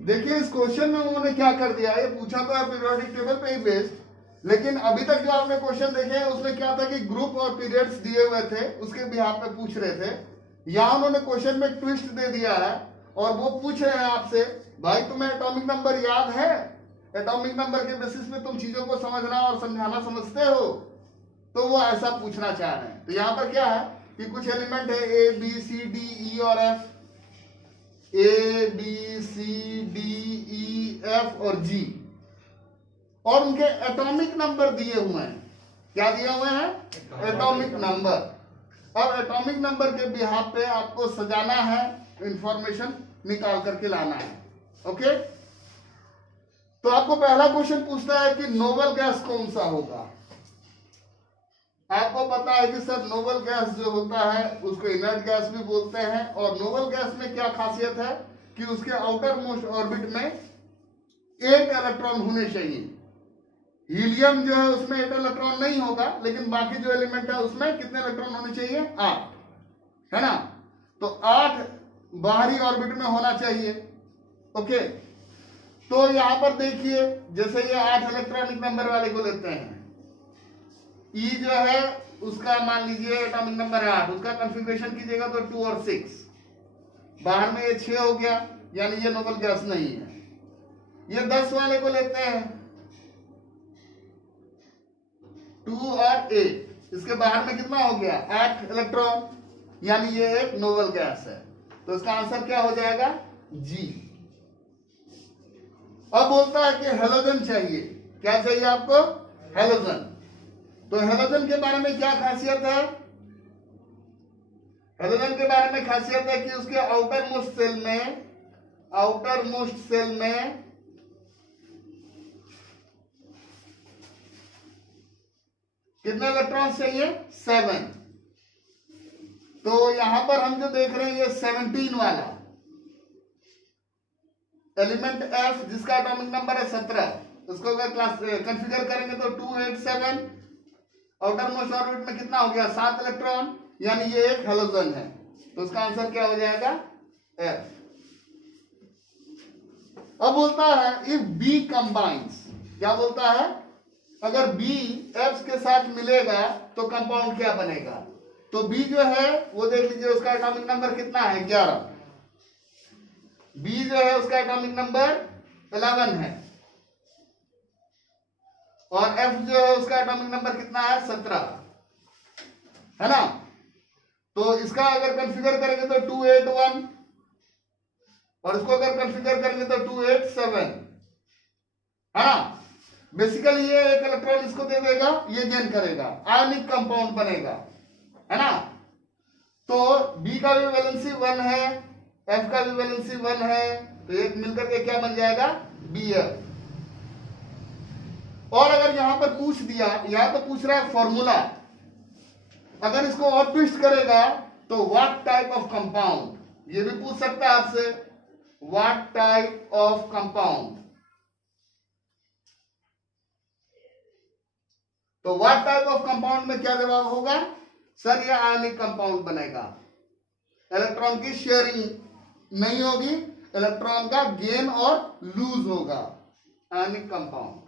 देखिए इस क्वेश्चन में उन्होंने क्या कर दिया, ये पूछा तो है पीरियोडिक टेबल पे ही बेस्ड, लेकिन अभी तक जो आपने क्वेश्चन देखे हैं उसमें क्या था कि ग्रुप और पीरियड्स दिए हुए थे, उसके बिहाफ पे पूछ रहे थे। यहां उन्होंने क्वेश्चन में ट्विस्ट दे दिया है और वो पूछ रहे हैं आपसे, भाई तुम्हें एटॉमिक नंबर याद है? एटॉमिक नंबर के बेसिस पे तुम चीजों को समझना और समझाना समझते हो? तो वो ऐसा पूछना चाह रहे हैं। तो यहां पर क्या है कि कुछ एलिमेंट है ए बी सी डी ई और F, A B C D E F और जी, और उनके एटॉमिक नंबर दिए हुए हैं। क्या दिए हुए हैं? Atomic number. अब एटॉमिक नंबर के बिहाफ पे आपको सजाना है, इंफॉर्मेशन निकाल करके लाना है। ओके, तो आपको पहला क्वेश्चन पूछता है कि नोबल गैस कौन सा होगा। आपको पता है कि सर नोबल गैस जो होता है उसको इनर्ट गैस भी बोलते हैं, और नोबल गैस में क्या खासियत है कि उसके आउटर मोस्ट ऑर्बिट में 8 इलेक्ट्रॉन होने चाहिए। हीलियम जो है उसमें 8 इलेक्ट्रॉन नहीं होगा, लेकिन बाकी जो एलिमेंट है उसमें कितने इलेक्ट्रॉन होने चाहिए? 8, है ना। तो 8 बाहरी ऑर्बिट में होना चाहिए। ओके, तो यहां पर देखिए जैसे ये 8 इलेक्ट्रॉनिक नंबर वाले को लेते हैं, ई जो है उसका मान लीजिए एटॉमिक नंबर है 8, उसका कॉन्फ़िगरेशन कीजिएगा तो 2 और 6, बाहर में ये 6 हो गया, यानी ये नोबल गैस नहीं है। ये 10 वाले को लेते हैं 2 और 8, इसके बाहर में कितना हो गया? 8 इलेक्ट्रॉन, यानी ये एक नोबल गैस है। तो इसका आंसर क्या हो जाएगा? जी। अब बोलता है कि हेलोजन चाहिए। क्या चाहिए आपको? हेलोजन। तो हेलोजन के बारे में क्या खासियत है? हेलोजन के बारे में खासियत है कि उसके आउटर मोस्ट सेल में कितने इलेक्ट्रॉन चाहिए? 7। तो यहां पर हम जो देख रहे हैं ये 17 वाला एलिमेंट F, जिसका एटॉमिक नंबर है 17, उसको अगर क्लास कंफिगर करेंगे तो 2 8 7, आउटर मोस्ट ऑर्बिट में कितना हो गया? 7 इलेक्ट्रॉन, यानी ये एक हेलोजन है। तो उसका आंसर क्या हो जाएगा? F। अब बोलता है इफ B कंबाइंस, क्या बोलता है? अगर B F के साथ मिलेगा तो कंपाउंड क्या बनेगा? तो B जो है वो देख लीजिए, उसका एटॉमिक नंबर कितना है? 11। B जो है उसका एटॉमिक नंबर 11 है, और F जो है उसका एटॉमिक नंबर कितना है? 17, है ना। तो इसका अगर कंफिगर करेंगे तो 2 8 1, और इसको अगर कंफिगर करेंगे तो 2 8 7, है ना। बेसिकली ये एक इलेक्ट्रॉन इसको दे देगा, ये गेन करेगा, आयनिक कंपाउंड बनेगा, है ना। तो B का भी वैलेंसी 1 है, F का भी वैलेंसी 1 है, तो ये मिलकर के क्या बन जाएगा? BF। और अगर यहां पर पूछ दिया, यहां तो पूछ रहा है फॉर्मूला, अगर इसको और ट्विस्ट करेगा तो व्हाट टाइप ऑफ कंपाउंड, ये भी पूछ सकता है आपसे, व्हाट टाइप ऑफ कंपाउंड। तो व्हाट टाइप ऑफ कंपाउंड में क्या जवाब होगा? सर ये आयनिक कंपाउंड बनेगा। इलेक्ट्रॉन की शेयरिंग नहीं होगी, इलेक्ट्रॉन का गेन और लूज होगा, आयनिक कंपाउंड।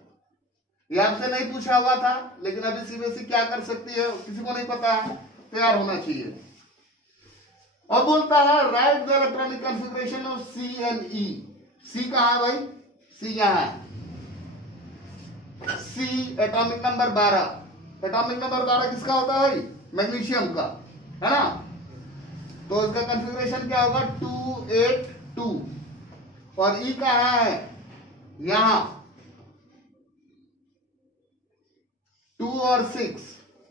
ये आपसे नहीं पूछा हुआ था, लेकिन अभी सीबीएसई क्या कर सकती है किसी को नहीं पता है, तैयार होना चाहिए। और बोलता है write the electronic configuration of C and E. C कहां है भाई? सी यहां है। C atomic number 12। Atomic number 12 किसका होता है भाई? मैग्नीशियम का, है ना। तो इसका कॉन्फ़िगरेशन क्या होगा? 2 8 2। और ई कहां है? यहां 2 और 6।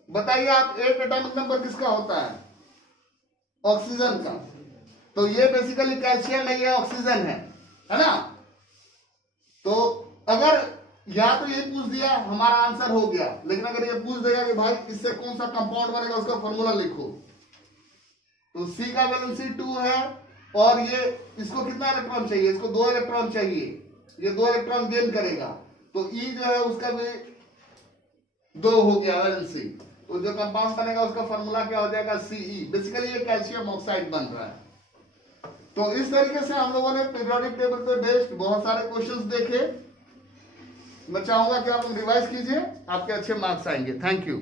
बताइए आप, 8 एटॉमिक नंबर किसका होता है? ऑक्सीजन का। तो ये बेसिकली कैल्शियम है, ये ऑक्सीजन है ना। तो अगर या तो ये पूछ दिया हमारा आंसर हो गया, लेकिन अगर ये पूछ देगा कि भाई इससे कौन सा कंपाउंड बनेगा उसका फॉर्मूला लिखो, तो सी का वैलेंसी 2 है, और ये इसको कितना इलेक्ट्रॉन चाहिए? इसको 2 इलेक्ट्रॉन चाहिए, ये 2 इलेक्ट्रॉन गेन करेगा, तो ई जो है उसका भी 2 हो गया वैलेंसी। तो जो कंपाउंड बनेगा उसका फॉर्मूला क्या हो जाएगा? सीई। बेसिकली ये कैल्शियम ऑक्साइड बन रहा है। तो इस तरीके से हम लोगों ने पीरियोडिक टेबल पे बेस्ड बहुत सारे क्वेश्चंस देखे। मैं चाहूंगा कि आप रिवाइज कीजिए, आपके अच्छे मार्क्स आएंगे। Thank you.